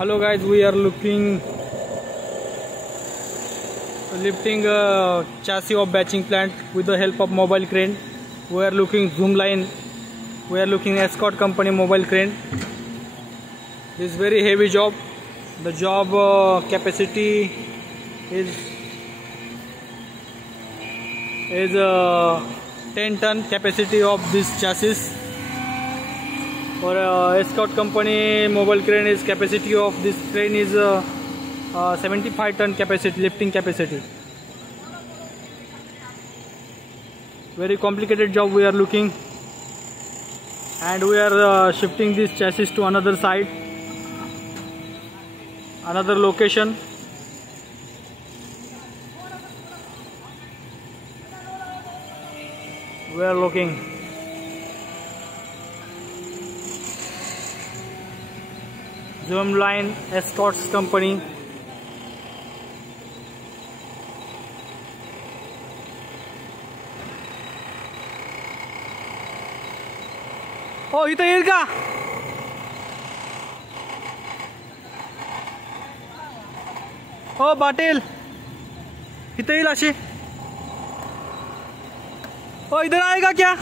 Hello guys, we are lifting a chassis of batching plant with the help of mobile crane. We are looking Zoomline. We are looking Escort company mobile crane. This is very heavy job. The job capacity is 10 ton capacity of this chassis. For Escort company mobile crane is capacity of this crane is 75 ton capacity, lifting capacity. Very complicated job we are looking, and we are shifting this chassis to another side, another location. We are looking. Zoomline Escorts company. Oh, इथं येईल का? हो पाटील, इथं येईल अशी. ओ इधर आएगा क्या?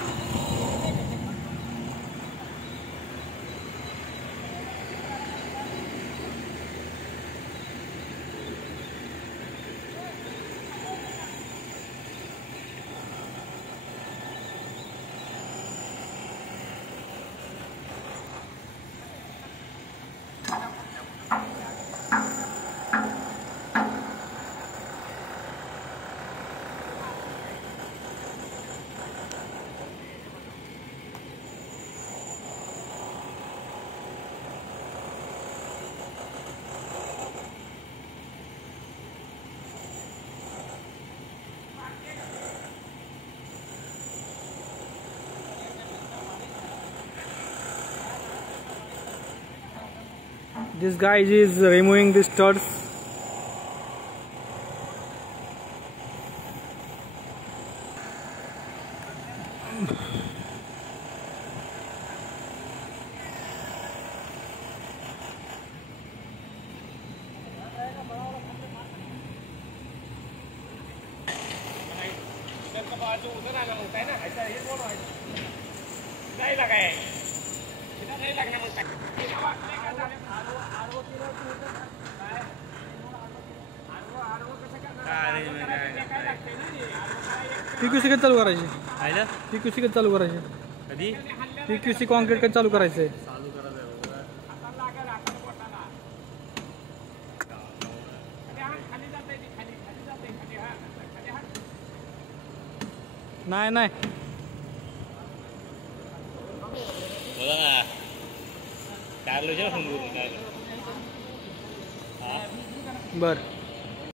This guy is removing the studs. PQC कधी चालू करायची? PQC कधी चालू करायची? कधी? PQC कॉन्क्रीट कधी चालू करायचंय? चालू करायचंय. नाही नाही. बोला ना. काय लोजे समजून काय? हां. बर.